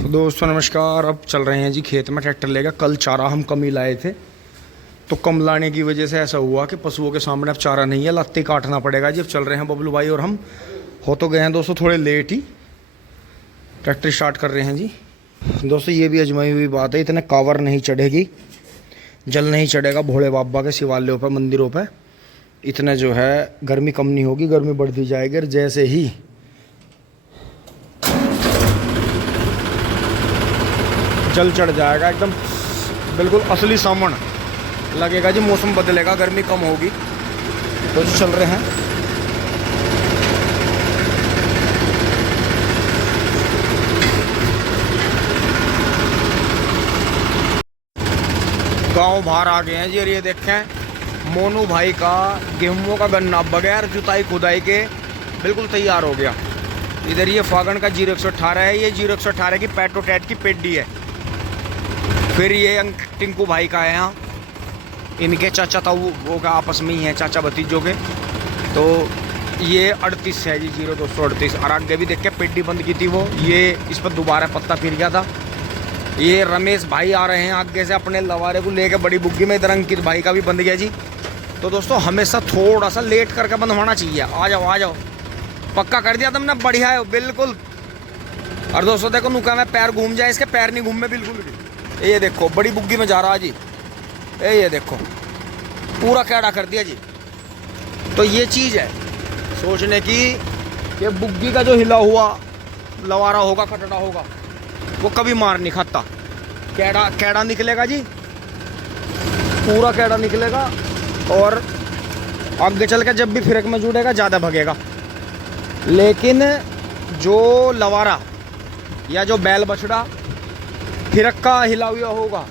दोस्तों नमस्कार। अब चल रहे हैं जी खेत में ट्रैक्टर लेकर। कल चारा हम कम ही लाए थे, तो कम लाने की वजह से ऐसा हुआ कि पशुओं के सामने अब चारा नहीं है, लाते काटना पड़ेगा जी। अब चल रहे हैं बबलू भाई और हम। हो तो गए हैं दोस्तों थोड़े लेट ही, ट्रैक्टर स्टार्ट कर रहे हैं जी। दोस्तों ये भी अजमाई हुई बात है, इतने कावर नहीं चढ़ेगी, जल नहीं चढ़ेगा भोले बाबा के शिवालयों पर, मंदिरों पर। इतने जो है गर्मी कम नहीं होगी, गर्मी बढ़ती जाएगी। और जैसे ही जल चढ़ जाएगा एकदम बिल्कुल असली सावन लगेगा जी, मौसम बदलेगा, गर्मी कम होगी। तो जी चल रहे हैं। गांव बाहर आ गए हैं जी। और ये देखें मोनू भाई का गेहूं का गन्ना बगैर जुताई खुदाई के बिल्कुल तैयार हो गया। इधर ये फागण का 0118 है, ये 0118 की पेट्रोटैट की पेड्डी है। फिर ये टिंकू भाई का है, यहाँ इनके चाचा था वो का आपस में ही है, चाचा भतीजों के। तो ये 38 है जी, 0238। और आगे भी देख के पेड्डी बंद की थी वो, ये इस पर दोबारा पत्ता फिर गया था। ये रमेश भाई आ रहे हैं आगे से अपने लवारे को लेके बड़ी बुग्गी में। इधर अंकित भाई का भी बंद गया जी। तो दोस्तों हमेशा थोड़ा सा लेट करके बंधवाना चाहिए। आ जाओ पक्का कर दिया तुमने, बढ़िया है बिल्कुल। और दोस्तों देखो नुका में पैर घूम जाए, इसके पैर नहीं घूमे बिल्कुल भी। ये देखो बड़ी बुग्गी में जा रहा है जी, ये देखो पूरा कैड़ा कर दिया जी। तो ये चीज़ है सोचने की कि बुग्गी का जो हिला हुआ लवारा होगा, कटड़ा होगा, वो कभी मार नहीं खाता। कैड़ा निकलेगा जी, पूरा कैड़ा निकलेगा। और आगे चल के जब भी फिरक में जुड़ेगा ज़्यादा भगेगा। लेकिन जो लवारा या जो बैल बछड़ा फिरक का हिला हुआ होगा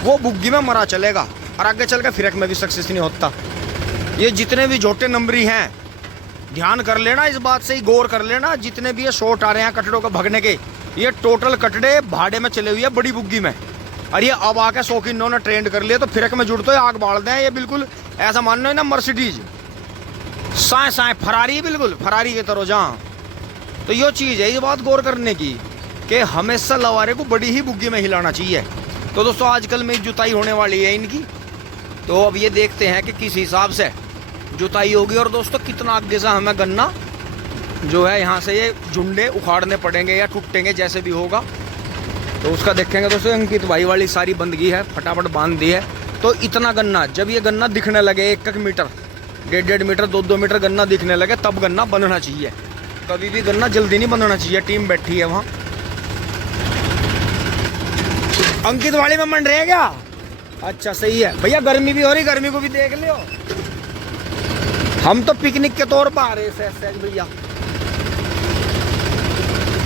वो बुग्गी में मरा चलेगा, और आगे चल के फिरक में भी सक्सेस नहीं होता। ये जितने भी झोटे नंबरी हैं ध्यान कर लेना, इस बात से ही गौर कर लेना। जितने भी ये शॉट आ रहे हैं कटड़ों को भगने के, ये टोटल कटड़े भाड़े में चले हुए हैं बड़ी बुग्गी में। और ये अब आके शौकीनों ने ट्रेंड कर लिया, तो फिरक में जुड़ते आग बाल दें। ये बिल्कुल ऐसा मान लो ना मर्सिडीज साए फरारी, बिल्कुल फरारी की तरह जहाँ। तो ये चीज़ है, ये बात गौर करने की कि हमेशा लवारे को बड़ी ही बुग्गी में हिलाना चाहिए। तो दोस्तों आजकल में जुताई होने वाली है इनकी, तो अब ये देखते हैं कि किस हिसाब से जुताई होगी। और दोस्तों कितना आगे से हमें गन्ना जो है यहाँ से ये झुंडे उखाड़ने पड़ेंगे या टूटेंगे, जैसे भी होगा तो उसका देखेंगे। दोस्तों अंकित भाई वाली सारी बंदगी है, फटाफट बांध दी है। तो इतना गन्ना, जब ये गन्ना दिखने लगे 1-1 मीटर, 1.5 मीटर, 2-2 मीटर गन्ना दिखने लगे, तब गन्ना बंधना चाहिए। कभी भी गन्ना जल्दी नहीं बंधना चाहिए। टीम बैठी है वहाँ। अंकित वाली में मंड रहे क्या? अच्छा सही है भैया, गर्मी भी हो रही, गर्मी को भी देख लियो। हम तो पिकनिक के तौर पर आ रहे हैं भैया।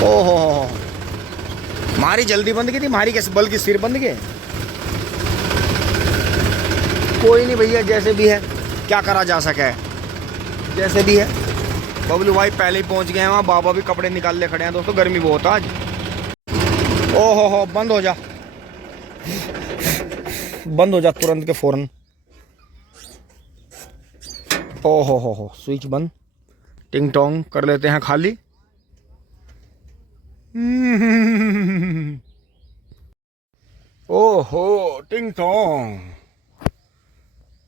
ओहो मारी जल्दी बंद की थी, मारी कैसे बल्कि सिर बंद के। कोई नहीं भैया, जैसे भी है क्या करा जा सके, जैसे भी है। बबलू भाई पहले ही पहुंच गए हैं वहाँ, बाबा भी कपड़े निकाल ले खड़े हैं। दोस्तों गर्मी बहुत है आज। ओहो बंद हो जा, बंद हो जा तुरंत के फौरन। ओहो स्विच बंद, टिंग टोंग कर लेते हैं खाली। ओहो टिंग टोंग,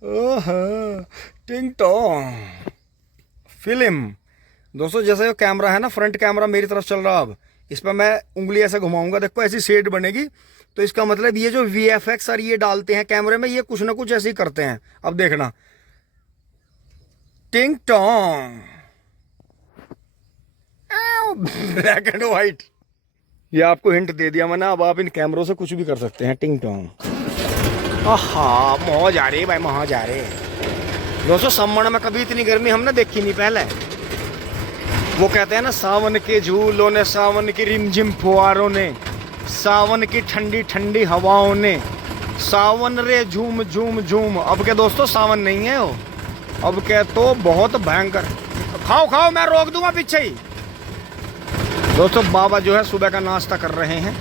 ओहो टिंग टोंग फिल्म। दोस्तों जैसे ये कैमरा है ना, फ्रंट कैमरा मेरी तरफ चल रहा, अब इस पर मैं उंगली ऐसे घुमाऊंगा, देखो ऐसी शेड बनेगी। तो इसका मतलब ये जो VFX और ये डालते हैं कैमरे में, ये कुछ ना कुछ ऐसे ही करते हैं। अब देखना टिंग टोंग, ब्लैक एंड व्हाइट। ये आपको हिंट दे दिया मैंने, अब आप इन कैमरों से कुछ भी कर सकते हैं। टिंग टोंग, आहा मौज आ रही भाई, मौज आ रही। दोस्तों सम्मण में कभी इतनी गर्मी हमने देखी नहीं पहले। वो कहते हैं ना, सावन के झूलों ने, सावन की रिमझिम फुहारों ने, सावन की ठंडी ठंडी हवाओं ने, सावन रे झूम झूम झूम। अब के दोस्तों सावन नहीं है वो, अब के तो बहुत भयंकर। खाओ मैं रोक दूंगा पीछे ही। दोस्तों बाबा जो है सुबह का नाश्ता कर रहे हैं।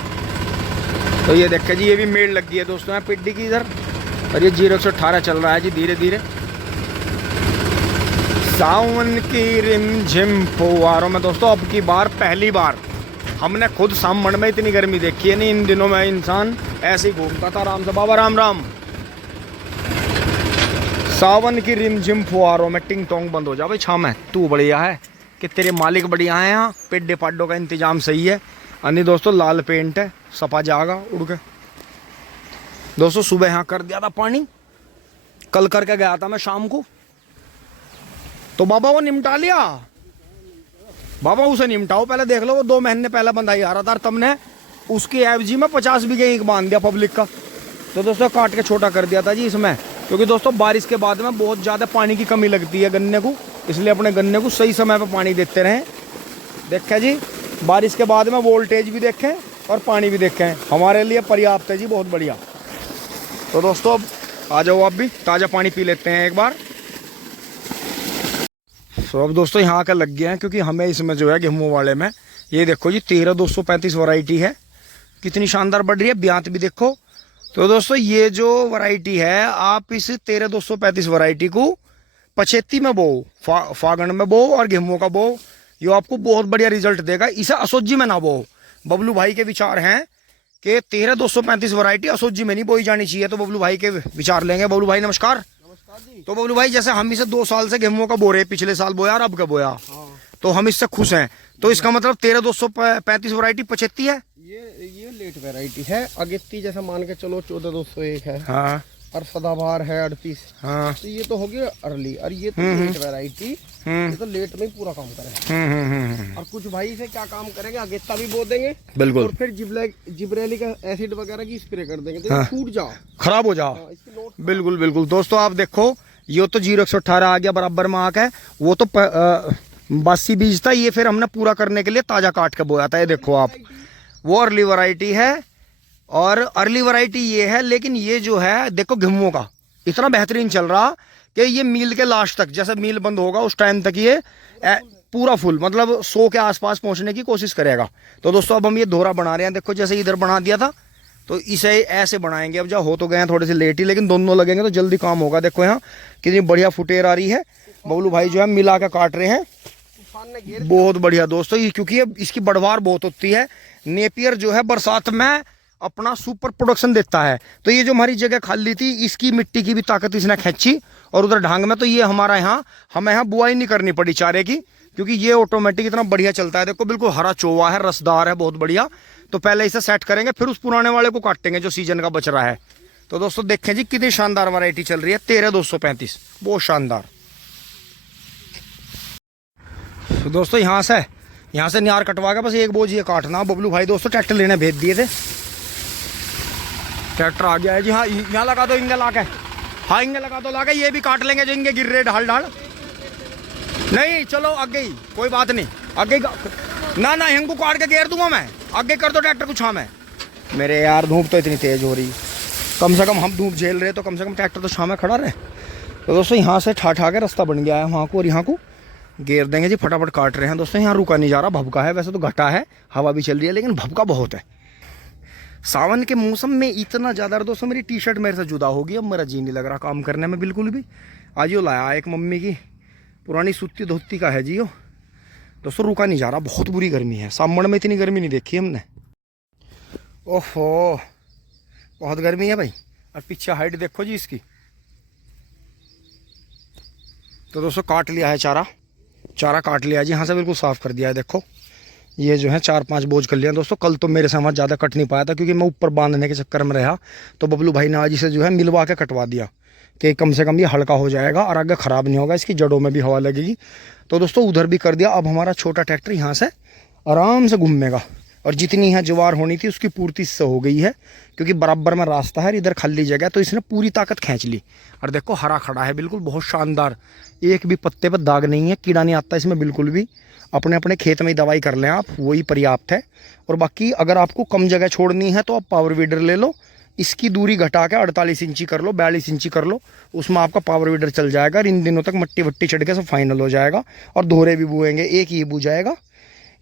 तो ये देखिए जी, ये भी मेड़ लग गई है दोस्तों यहाँ पिड्डी की इधर। और ये 0118 चल रहा है जी धीरे धीरे। सावन की रिमझिम फुहारों में दोस्तों अब की बार पहली बार हमने खुद सामण में इतनी गर्मी देखी है नहीं, इन दिनों में इंसान ऐसे ही घूमता था आराम से। बाबा राम राम। सावन की रिमझिम फुहारों में टिंग टोंग बंद हो जा भाई छाम है। तू बढ़िया है कि तेरे मालिक बढ़िया है, यहाँ पेड्डे पाड्डों का इंतजाम सही है। अन्य दोस्तों लाल पेंट है, सपा जागा उड़ के। दोस्तों सुबह यहाँ कर दिया था पानी, कल करके गया था मैं शाम को। तो बाबा वो निमटा लिया। बाबा उसे निमटाओ पहले, देख लो वो 2 महीने पहले बंधाई आ रहा था, तुमने उसकी एवजी में 50 बीघे ईंट बांध दिया पब्लिक का। तो दोस्तों काट के छोटा कर दिया था जी इसमें, क्योंकि दोस्तों बारिश के बाद में बहुत ज़्यादा पानी की कमी लगती है गन्ने को, इसलिए अपने गन्ने को सही समय पर पानी देते रहें। देखें जी, बारिश के बाद में वोल्टेज भी देखें और पानी भी देखें, हमारे लिए पर्याप्त है जी, बहुत बढ़िया। तो दोस्तों अब आ जाओ, आप भी ताज़ा पानी पी लेते हैं एक बार। तो अब दोस्तों यहाँ का लग गया है, क्योंकि हमें इसमें जो है गेहूँ वाले में ये देखो जी 13235 वैरायटी है, कितनी शानदार बढ़ रही है। ब्यांत भी देखो। तो दोस्तों ये जो वैरायटी है, आप इस 13235 वैरायटी को पछेती में बो, फागण में बो और गेहूँ का बो, ये आपको बहुत बढ़िया रिजल्ट देगा। इसे असोजी में ना बो। बबलू भाई के विचार हैं कि 13235 वैरायटी असोजी में नहीं बोई जानी चाहिए, तो बबलू भाई के विचार लेंगे। बबलू भाई नमस्कार। नमस्कार जी। तो बबलू भाई जैसे हम इसे 2 साल से गेहूं का बो रहे, पिछले साल बोया और अब का बोया, तो हम इससे खुश हैं। तो इसका मतलब 13235 वैरायटी 75 है। ये लेट वैरायटी है। अगेती जैसा मान के चलो 14201 है। हाँ। और सदाबहार है 38। हाँ। तो ये तो हो गया अर्ली, और ये तो लेट वैरायटी, ये तो लेट में ही पूरा काम करेगा। और कुछ भाई से क्या काम करेंगे, अगेता भी बो देंगे बिल्कुल, और फिर जिब्रेलिक एसिड वगैरह की स्प्रे कर देंगे, तो छूट जाओ, खराब हो जाओ। बिल्कुल बिल्कुल। दोस्तों आप देखो, ये तो 0118 आ गया, बराबर में आ है। वो तो बासी बीज था, ये फिर हमने पूरा करने के लिए ताजा काट के बोया था। ये देखो आप, वो अर्ली वैरायटी है और अर्ली वैरायटी ये है। लेकिन ये जो है देखो गेहूं का इतना बेहतरीन चल रहा कि ये मील के लास्ट तक, जैसे मील बंद होगा उस टाइम तक ये पूरा फुल, मतलब 100 के आसपास पहुंचने की कोशिश करेगा। तो दोस्तों अब हम ये दोहरा बना रहे हैं। देखो जैसे इधर बना दिया था, तो इसे ऐसे बनाएंगे। अब जब हो तो गए हैं थोड़े से लेट ही, लेकिन दोनों लगेंगे तो जल्दी काम होगा। देखो यहाँ कितनी बढ़िया फुटेर आ रही है। बबलू भाई जो है मिला के काट रहे हैं, बहुत बढ़िया दोस्तों। ये क्योंकि इसकी बढ़वार बहुत होती है। नेपियर जो है बरसात में अपना सुपर प्रोडक्शन देता है। तो ये जो हमारी जगह खाली थी, इसकी मिट्टी की भी ताकत इसने खींची, और उधर ढांग में तो ये हमारा यहाँ, हमें यहाँ बुआई नहीं करनी पड़ी चारे की, क्योंकि ये ऑटोमेटिक इतना बढ़िया चलता है। देखो बिल्कुल हरा चोवा है, रसदार है, बहुत बढ़िया। तो पहले इसे सेट करेंगे, फिर उस पुराने वाले को काटेंगे जो सीजन का बच रहा है। तो दोस्तों देखें जी कितनी शानदार वैरायटी चल रही है 13235, बहुत शानदार। तो दोस्तों यहाँ से नियार कटवा के बस एक बोझ ये काटना। बबलू भाई दोस्तों ट्रैक्टर लेने भेज दिए थे, ट्रैक्टर आ गया है जी। हाँ यहाँ लगा दो इंगे ला के, हाँ इंगे लगा दो ला के, ये भी काट लेंगे जो इंगे गिर रहे ढाल ढाल। नहीं चलो आगे ही, कोई बात नहीं, आगे ना ना हिंग को काट के घेर दूंगा मैं, आगे कर दो ट्रैक्टर को छां में। मेरे यार धूप तो इतनी तेज हो रही, कम से कम हम धूप झेल रहे तो कम से कम ट्रैक्टर तो छां में खड़ा रहे। तो दोस्तों यहाँ से ठा के रास्ता बन गया है वहाँ को, और यहाँ को घेर देंगे जी। फटाफट काट रहे हैं दोस्तों। यहाँ रुका नहीं जा रहा, भभका है, वैसे तो घटा है, हवा भी चल रही है, लेकिन भभका बहुत है। सावन के मौसम में इतना ज़्यादा। दोस्तों मेरी टी शर्ट मेरे से जुदा होगी, अब मेरा जी नहीं लग रहा काम करने में बिल्कुल भी। आज यो लाया एक मम्मी की पुरानी सूती धोती का है जी यो। दोस्तों रुका नहीं जा रहा, बहुत बुरी गर्मी है। सामण में इतनी गर्मी नहीं देखी हमने। ओहो बहुत गर्मी है भाई। और पीछे हाइट देखो जी इसकी। तो दोस्तों काट लिया है चारा काट लिया जी, यहाँ से बिल्कुल साफ़ कर दिया है। देखो ये जो है 4-5 बोझ कर लिया दोस्तों। कल तो मेरे से वहाँ ज़्यादा कट नहीं पाया था, क्योंकि मैं ऊपर बांधने के चक्कर में रहा। तो बबलू भाई ने आज इसे जो है मिलवा के कटवा दिया कि कम से कम ये हल्का हो जाएगा और आगे ख़राब नहीं होगा, इसकी जड़ों में भी हवा लगेगी। तो दोस्तों उधर भी कर दिया। अब हमारा छोटा ट्रैक्टर यहाँ से आराम से घूमेगा, और जितनी यहाँ ज्वार होनी थी उसकी पूर्ति इससे हो गई है, क्योंकि बराबर में रास्ता है, इधर खाली जगह, तो इसने पूरी ताकत खींच ली। और देखो हरा खड़ा है बिल्कुल, बहुत शानदार। एक भी पत्ते पर दाग नहीं है, कीड़ा नहीं आता इसमें बिल्कुल भी। अपने अपने खेत में ही दवाई कर लें आप, वही पर्याप्त है। और बाकी अगर आपको कम जगह छोड़नी है तो आप पावर वीडर ले लो, इसकी दूरी घटा के 48 इंची कर लो, 42 इंची कर लो, उसमें आपका पावर वीडर चल जाएगा। और इन दिनों तक मट्टी वट्टी चढ़ के सब फाइनल हो जाएगा, और दोहरे भी बुएंगे, एक ही बू जाएगा।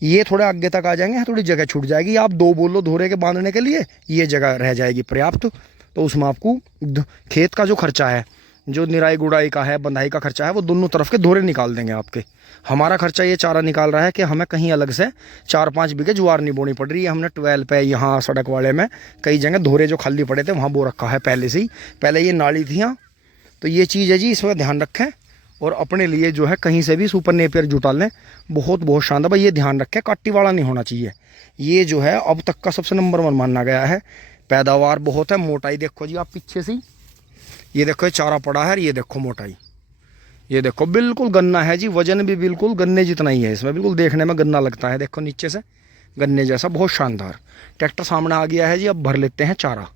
ये थोड़े आगे तक आ जाएंगे, थोड़ी जगह छूट जाएगी। आप 2 बोलो दोहरे के बांधने के लिए, ये जगह रह जाएगी पर्याप्त। तो उसमें आपको खेत का जो खर्चा है जो निराई गुड़ाई का है, बंधाई का खर्चा है, वो दोनों तरफ के धोरे निकाल देंगे आपके। हमारा खर्चा ये चारा निकाल रहा है कि हमें कहीं अलग से 4-5 बीघे ज्वार नहीं बोनी पड़ रही है। हमने 12 पे यहाँ सड़क वाले में कई जगह धोरे जो खाली पड़े थे वहाँ बो रखा है पहले से ही। पहले ये नाली थी यहाँ, तो ये चीज़ है जी, इसमें ध्यान रखें। और अपने लिए जो है कहीं से भी सुपर नेपियर जुटा लें, बहुत बहुत शानदार। भाई ये ध्यान रखें, काटी वाला नहीं होना चाहिए। ये जो है अब तक का सबसे नंबर 1 माना गया है। पैदावार बहुत है। मोटाई देखो जी आप पीछे से, ये देखो ये चारा पड़ा है, ये देखो मोटाई, ये देखो बिल्कुल गन्ना है जी। वजन भी बिल्कुल गन्ने जितना ही है इसमें, बिल्कुल देखने में गन्ना लगता है। देखो नीचे से गन्ने जैसा, बहुत शानदार। ट्रैक्टर सामने आ गया है जी, अब भर लेते हैं चारा।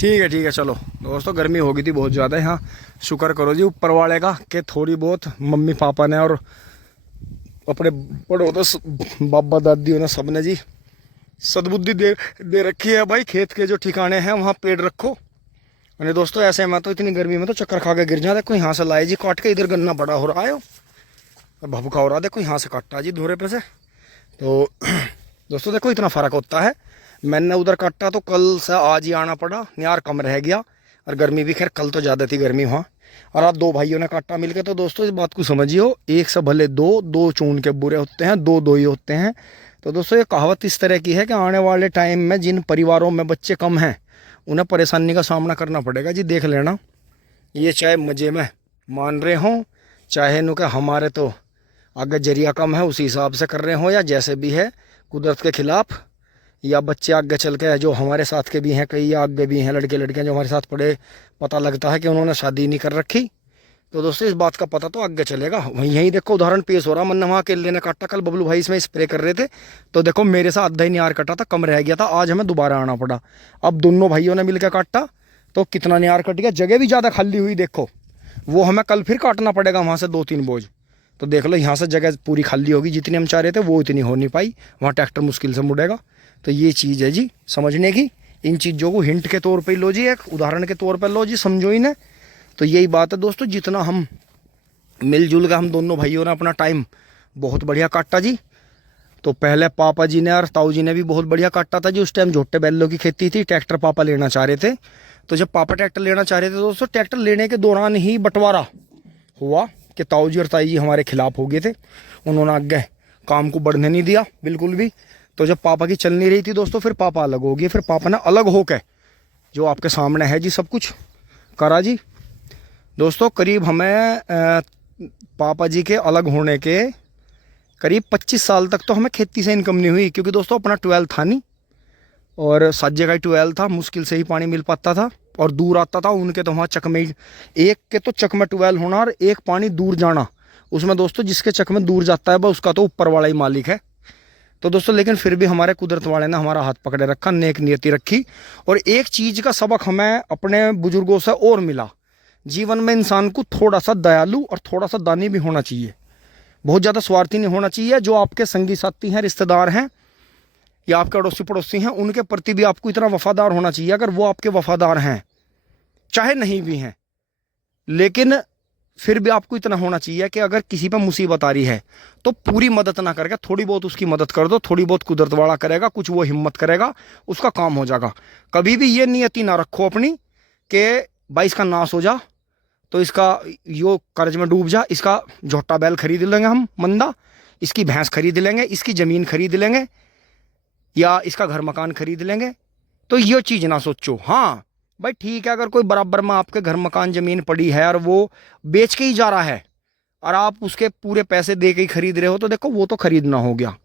ठीक है चलो दोस्तों, गर्मी हो गई थी बहुत ज़्यादा यहाँ। शुक्र करो जी ऊपर वाले का कि थोड़ी बहुत मम्मी पापा ने और अपने बड़ों बाबा दादियों ने, सब ने जी सद्बुद्धि दे रखी है। भाई खेत के जो ठिकाने हैं वहाँ पेड़ रखो। अरे दोस्तों ऐसे में तो इतनी गर्मी में तो चक्कर खा के गिर जाए। देखो यहाँ से लाए जी काट के, इधर गन्ना बड़ा हो रहा है और भभका हो रहा है। देखो यहाँ से काटा जी धोरे पे से। तो दोस्तों देखो इतना फ़र्क होता है। मैंने उधर काटा तो कल से आज ही आना पड़ा, न्यार कम रह गया। और गर्मी भी खैर कल तो ज़्यादा थी गर्मी वहाँ। और आप 2 भाइयों ने काटा मिलकर। तो दोस्तों इस बात को समझियो, एक से भले 2 चून के बुरे होते हैं, 2 ही होते हैं। तो दोस्तों ये कहावत इस तरह की है कि आने वाले टाइम में जिन परिवारों में बच्चे कम हैं उन्हें परेशानी का सामना करना पड़ेगा जी। देख लेना, ये चाहे मज़े में मान रहे हों, चाहे नु कि हमारे तो आगे जरिया कम है उसी हिसाब से कर रहे हों, या जैसे भी है कुदरत के खिलाफ, या बच्चे आगे चल के जो हमारे साथ के भी हैं, कई आगे भी हैं लड़के लड़कियां जो हमारे साथ पड़े, पता लगता है कि उन्होंने शादी नहीं कर रखी। तो दोस्तों इस बात का पता तो आगे चलेगा। वहीं यहीं देखो उदाहरण पेश हो रहा। मन वहाँ अकेले ने काटा, कल बबलू भाई इसमें स्प्रे कर रहे थे तो देखो मेरे साथ आधा ही नियार कटा था, कम रह गया था। आज हमें दोबारा आना पड़ा। अब दोनों भाइयों ने मिलकर काटा तो कितना नियार कट गया। जगह भी ज़्यादा खाली हुई देखो, वो हमें कल फिर काटना पड़ेगा वहाँ से 2-3 बोझ। तो देख लो यहाँ से जगह पूरी खाली होगी, जितनी हम चाह रहे थे वो इतनी हो नहीं पाई। वहाँ ट्रैक्टर मुश्किल से मुड़ेगा। तो ये चीज़ है जी समझने की। इन चीज़ों को हिंट के तौर पे लो जी, एक उदाहरण के तौर पे लो जी, समझो इन्हें। तो यही बात है दोस्तों, जितना हम मिलजुल के हम दोनों भाइयों ने अपना टाइम बहुत बढ़िया काटा जी। तो पहले पापा जी ने और ताऊ जी ने भी बहुत बढ़िया काटा था जी। उस टाइम झोटे बैलों की खेती थी, ट्रैक्टर पापा लेना चाह रहे थे। तो जब पापा ट्रैक्टर लेना चाह रहे थे दोस्तों, ट्रैक्टर लेने के दौरान ही बंटवारा हुआ कि ताऊ जी और ताई जी हमारे खिलाफ हो गए थे। उन्होंने आगे काम को बढ़ने नहीं दिया बिल्कुल भी। तो जब पापा की चल नहीं रही थी दोस्तों, फिर पापा अलग हो गए। फिर पापा ने अलग होकर जो आपके सामने है जी सब कुछ करा जी। दोस्तों करीब हमें पापा जी के अलग होने के करीब 25 साल तक तो हमें खेती से इनकम नहीं हुई, क्योंकि दोस्तों अपना ट्वेल्व था नहीं और साज्य का ही ट्वेल्व था। मुश्किल से ही पानी मिल पाता था और दूर आता था। उनके तो वहाँ चक में ही, एक के तो चक में ट्वेल्व होना और एक पानी दूर जाना, उसमें दोस्तों जिसके चक में दूर जाता है वह उसका तो ऊपर वाला ही मालिक है। तो दोस्तों लेकिन फिर भी हमारे कुदरत वाले ने हमारा हाथ पकड़े रखा, नेक नियति रखी। और एक चीज़ का सबक हमें अपने बुजुर्गों से और मिला, जीवन में इंसान को थोड़ा सा दयालु और थोड़ा सा दानी भी होना चाहिए। बहुत ज़्यादा स्वार्थी नहीं होना चाहिए। जो आपके संगी साथी हैं, रिश्तेदार हैं या आपके अड़ोसी पड़ोसी हैं, उनके प्रति भी आपको इतना वफादार होना चाहिए। अगर वो आपके वफादार हैं, चाहे नहीं भी हैं, लेकिन फिर भी आपको इतना होना चाहिए कि अगर किसी पर मुसीबत आ रही है तो पूरी मदद ना करके थोड़ी बहुत उसकी मदद कर दो। थोड़ी बहुत कुदरत वाला करेगा, कुछ वो हिम्मत करेगा, उसका काम हो जाएगा। कभी भी ये नियति ना रखो अपनी कि भाई इसका नाश हो जा तो इसका यो कर्ज में डूब जा, इसका झोटा बैल खरीद लेंगे हम मंदा, इसकी भैंस खरीद लेंगे, इसकी ज़मीन खरीद लेंगे या इसका घर मकान खरीद लेंगे। तो ये चीज़ ना सोचो। हाँ भाई ठीक है, अगर कोई बराबर में आपके घर मकान ज़मीन पड़ी है और वो बेच के ही जा रहा है और आप उसके पूरे पैसे दे के ही खरीद रहे हो, तो देखो वो तो खरीदना हो गया।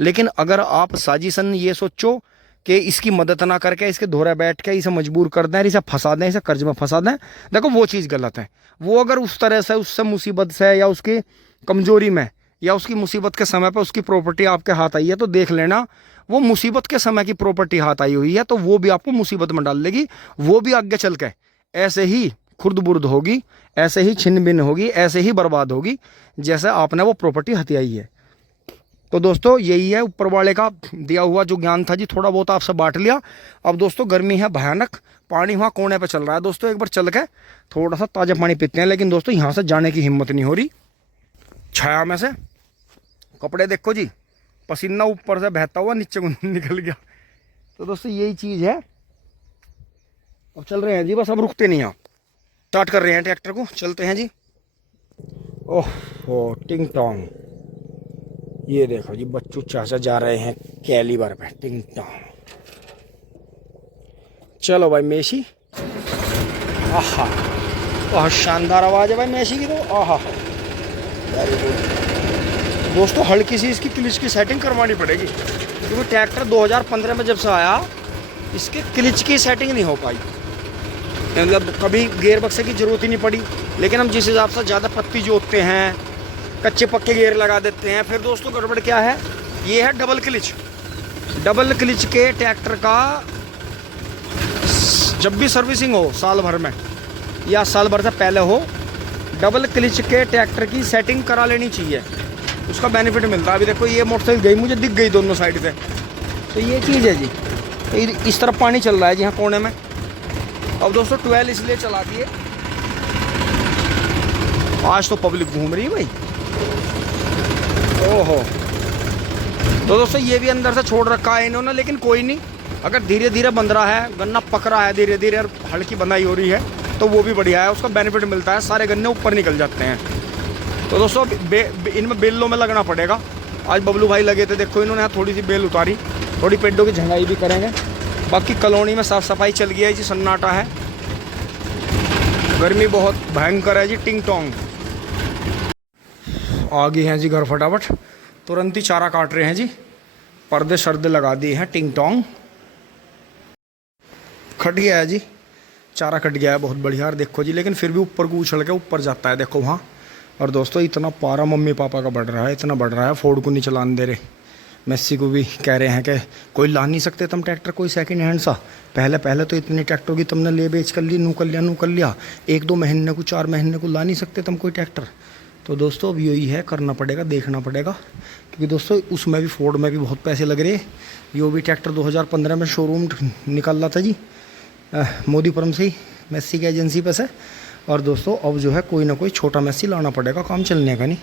लेकिन अगर आप साजिशन ये सोचो कि इसकी मदद ना करके इसके धोरे बैठ के इसे मजबूर कर दें, इसे फंसा दें, इसे कर्ज में फंसा दें, देखो वो चीज़ गलत है। वो अगर उस तरह से उससे मुसीबत से या उसकी कमजोरी में या उसकी मुसीबत के समय पर उसकी प्रॉपर्टी आपके हाथ आई है, तो देख लेना वो मुसीबत के समय की प्रॉपर्टी हाथ आई हुई है, तो वो भी आपको मुसीबत में डाल देगी। वो भी आगे चल के ऐसे ही खुर्द बुर्द होगी, ऐसे ही छिन्न भिन्न होगी, ऐसे ही बर्बाद होगी जैसे आपने वो प्रॉपर्टी हथियाई है। तो दोस्तों यही है ऊपर वाले का दिया हुआ जो ज्ञान था जी, थोड़ा बहुत आपसे बांट लिया। अब दोस्तों गर्मी है भयानक, पानी वहाँ कोने पे चल रहा है दोस्तों, एक बार चल के थोड़ा सा ताज़ा पानी पीते हैं। लेकिन दोस्तों यहाँ से जाने की हिम्मत नहीं हो रही, छाया में से कपड़े देखो जी, पसीना ऊपर से बहता हुआ नीचे को निकल गया। तो दोस्तों यही चीज़ है। अब चल रहे हैं जी बस, अब रुकते नहीं हैं। स्टार्ट कर रहे हैं ट्रैक्टर को, चलते हैं जी। ओह टिंग टोंग, ये देखो जी बच्चू चाचा जा रहे हैं कैलिबर पे, टिंग टोंग। चलो भाई मेसी, आहा बहुत शानदार आवाज़ है भाई मेसी की तो, आहा वेरी गुड। दोस्तों हल्की सी इसकी क्लिच की सेटिंग करवानी पड़ेगी, क्योंकि ट्रैक्टर 2015 में जब से आया इसके क्लिच की सेटिंग नहीं हो पाई, मतलब कभी गियर बक्से की ज़रूरत ही नहीं पड़ी। लेकिन हम जिस हिसाब से ज़्यादा पत्ती जोतते हैं, कच्चे पक्के गियर लगा देते हैं, फिर दोस्तों गड़बड़ क्या है, ये है डबल क्लिच। डबल क्लिच के ट्रैक्टर का जब भी सर्विसिंग हो साल भर में या साल भर से पहले हो, डबल क्लिच के ट्रैक्टर की सेटिंग करा लेनी चाहिए, उसका बेनिफिट मिलता है। अभी देखो ये मोटरसाइकिल गई, मुझे दिख गई दोनों साइड से, तो ये चीज़ है जी। तो इस तरफ पानी चल रहा है जी, हाँ कोने में। अब दोस्तों 12 इसलिए चला दिए, आज तो पब्लिक घूम रही है भाई। ओहो, तो दोस्तों ये भी अंदर से छोड़ रखा है इन्होंने, लेकिन कोई नहीं, अगर धीरे धीरे बंध रहा है, गन्ना पक रहा है धीरे धीरे और हल्की बंधाई हो रही है, तो वो भी बढ़िया है, उसका बेनिफिट मिलता है, सारे गन्ने ऊपर निकल जाते हैं। तो दोस्तों इनमें बेलों में लगना पड़ेगा। आज बबलू भाई लगे थे, देखो इन्होंने थोड़ी सी बेल उतारी, थोड़ी पेड़ों की झंगाई भी करेंगे। बाकी कॉलोनी में साफ़ सफाई चल गई है जी, सन्नाटा है, गर्मी बहुत भयंकर है जी। टिंग टोंग आ गए हैं जी घर, फटाफट तुरंत ही चारा काट रहे हैं जी, पर्दे शर्दे लगा दिए हैं। टिंग टोंग कट गया है जी, चारा कट गया है, बहुत बढ़िया। और देखो जी, लेकिन फिर भी ऊपर को उछल के ऊपर जाता है, देखो वहाँ। और दोस्तों इतना पारा मम्मी पापा का बढ़ रहा है, इतना बढ़ रहा है, फोर्ड को नहीं चलाने दे रहे। मेस्सी को भी कह रहे हैं कि कोई ला नहीं सकते तुम ट्रैक्टर, कोई सेकंड हैंड सा। पहले तो इतने ट्रैक्टर की तुमने ले बेच कर ली, नू कर लिया, 1-2 महीने को 4 महीने को ला नहीं सकते तुम कोई ट्रैक्टर। तो दोस्तों अब यही है, करना पड़ेगा, देखना पड़ेगा, क्योंकि दोस्तों उसमें भी फोर्ड में भी बहुत पैसे लग रहे। यो भी ट्रैक्टर 2015 में शोरूम निकल रहा था जी, मोदीपुरम से ही, मेस्सी की एजेंसी पे से। और दोस्तों अब जो है कोई ना कोई छोटा मेस्सी लाना पड़ेगा, काम चलने का नहीं।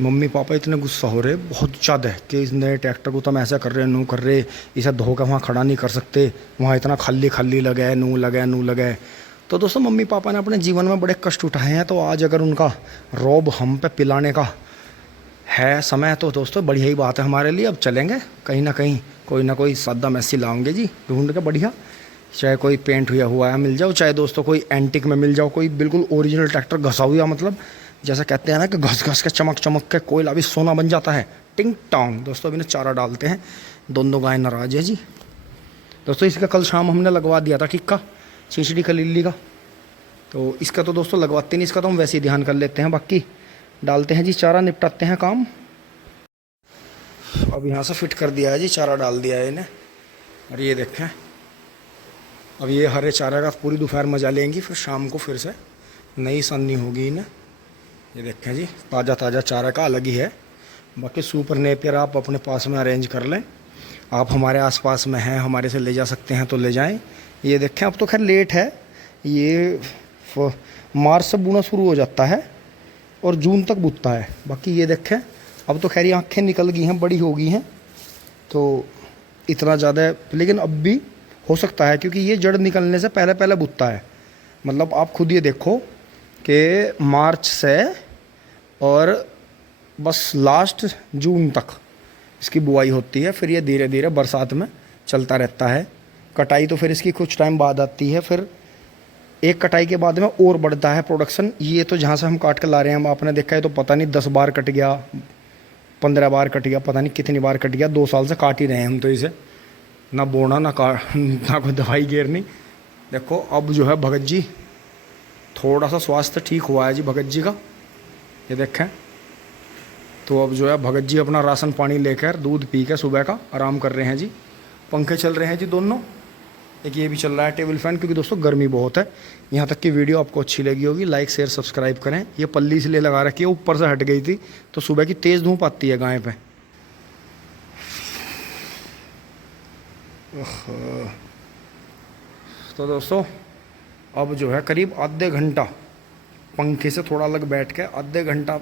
मम्मी पापा इतने गुस्सा हो रहे बहुत ज़्यादा है कि इस नए ट्रैक्टर को तुम ऐसा कर रहे, नू कर रहे, इसे धो के वहाँ खड़ा नहीं कर सकते, वहाँ इतना खाली लगे, नू लगे। तो दोस्तों मम्मी पापा ने अपने जीवन में बड़े कष्ट उठाए हैं, तो आज अगर उनका रौब हम पे पिलाने का है समय, तो दोस्तों बढ़िया ही बात है हमारे लिए। अब चलेंगे कहीं ना कहीं, कोई ना कोई सादा मेस्सी लाऊंगे जी ढूंढ के बढ़िया, चाहे कोई पेंट हुआ है मिल जाओ, चाहे दोस्तों कोई एंटिक में मिल जाओ, कोई बिल्कुल ओरिजिनल ट्रैक्टर घसा हुआ, मतलब जैसा कहते हैं ना कि घस के चमक के कोयला भी सोना बन जाता है। टिंग टोंग। दोस्तों अभी ना चारा डालते हैं, दोनों गाय नाराज है जी। दोस्तों इसका कल शाम हमने लगवा दिया था टिक्का चिंचड़ी खलीली का, तो इसका तो दोस्तों लगवाते नहीं, इसका तो हम वैसे ही ध्यान कर लेते हैं। बाकी डालते हैं जी चारा, निपटाते हैं काम। अब यहाँ से फिट कर दिया है जी, चारा डाल दिया है इन्हें। और ये देखें, अब ये हरे चारे का पूरी दोपहर मजा लेंगी, फिर शाम को फिर से नई सन्नी होगी इन्हें। ये देखें जी, ताज़ा चारा का अलग ही है। बाकी सुपर नेपियर आप अपने पास में अरेंज कर लें, आप हमारे आसपास में हैं, हमारे से ले जा सकते हैं तो ले जाएं। ये देखें, अब तो खैर लेट है, ये मार्च से बुना शुरू हो जाता है और जून तक बुतता है। बाकी ये देखें, अब तो खैर आँखें निकल गई हैं, बड़ी हो गई हैं, तो इतना ज़्यादा, लेकिन अब भी हो सकता है, क्योंकि ये जड़ निकलने से पहले बुतता है। मतलब आप खुद ये देखो कि मार्च से और बस लास्ट जून तक इसकी बुआई होती है, फिर ये धीरे धीरे बरसात में चलता रहता है। कटाई तो फिर इसकी कुछ टाइम बाद आती है, फिर एक कटाई के बाद में और बढ़ता है प्रोडक्शन। ये तो जहाँ से हम काट कर ला रहे हैं, हम आपने देखा है तो पता नहीं 10 बार कट गया, 15 बार कट गया, पता नहीं कितनी बार कट गया। 2 साल से काट ही रहे हैं हम तो इसे, ना बोना ना कोई दवाई गिरनी। देखो अब जो है भगत जी थोड़ा सा स्वास्थ्य ठीक हुआ है जी भगत जी का, ये देखें। तो अब जो है भगत जी अपना राशन पानी लेकर दूध पी के सुबह का आराम कर रहे हैं जी। पंखे चल रहे हैं जी दोनों, एक ये भी चल रहा है टेबल फैन, क्योंकि दोस्तों गर्मी बहुत है। यहाँ तक की वीडियो आपको अच्छी लगी होगी, लाइक शेयर सब्सक्राइब करें। ये पल्ली इसलिए लगा रखी है, ऊपर से हट गई थी, तो सुबह की तेज़ धूप आती है गाय पे। तो दोस्तों अब जो है करीब आधे घंटा पंखे से थोड़ा अलग बैठ के आधे घंटा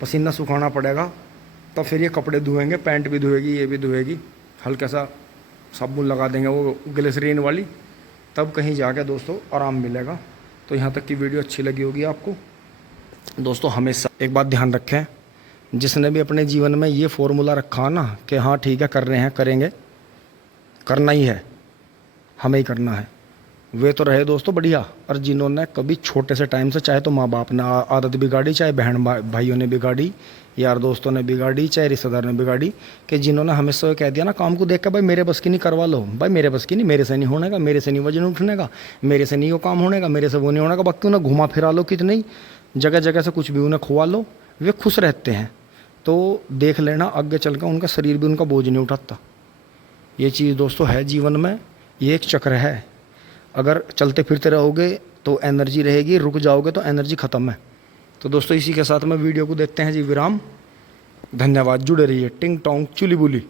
पसीना सुखाना पड़ेगा, तो फिर ये कपड़े धोएंगे, पैंट भी धोएगी, ये भी धोएगी। हल्का सा साबुन लगा देंगे, वो ग्लिसरीन वाली, तब कहीं जाके दोस्तों आराम मिलेगा। तो यहाँ तक की वीडियो अच्छी लगी होगी आपको। दोस्तों हमेशा एक बात ध्यान रखें, जिसने भी अपने जीवन में ये फॉर्मूला रखा ना कि हाँ ठीक है कर रहे हैं, करेंगे, करना ही है, हमें ही करना है, वे तो रहे दोस्तों बढ़िया। और जिन्होंने कभी छोटे से टाइम से, चाहे तो माँ बाप ने आदत बिगाड़ी, चाहे बहन भाइयों ने बिगाड़ी, यार दोस्तों ने बिगाड़ी, चाहे रिश्तेदार ने बिगाड़ी, कि जिन्होंने हमेशा ये कह दिया ना काम को देख कर भाई मेरे बस की नहीं, करवा लो भाई, मेरे बस की नहीं, मेरे से नहीं होने का, मेरे से नहीं वजन उठने का, मेरे से नहीं वो काम होने का, मेरे से वो नहीं होने का, बाकी उन्हें घुमा फिरा लो कितनी जगह जगह से कुछ भी उन्हें खुआ लो, वे खुश रहते हैं। तो देख लेना आगे चल कर उनका शरीर भी उनका बोझ नहीं उठाता। ये चीज़ दोस्तों है जीवन में, ये एक चक्र है। अगर चलते फिरते रहोगे तो एनर्जी रहेगी, रुक जाओगे तो एनर्जी ख़त्म है। तो दोस्तों इसी के साथ में वीडियो को देखते हैं जी विराम। धन्यवाद, जुड़े रहिए। टिंग टोंग चुली बुली।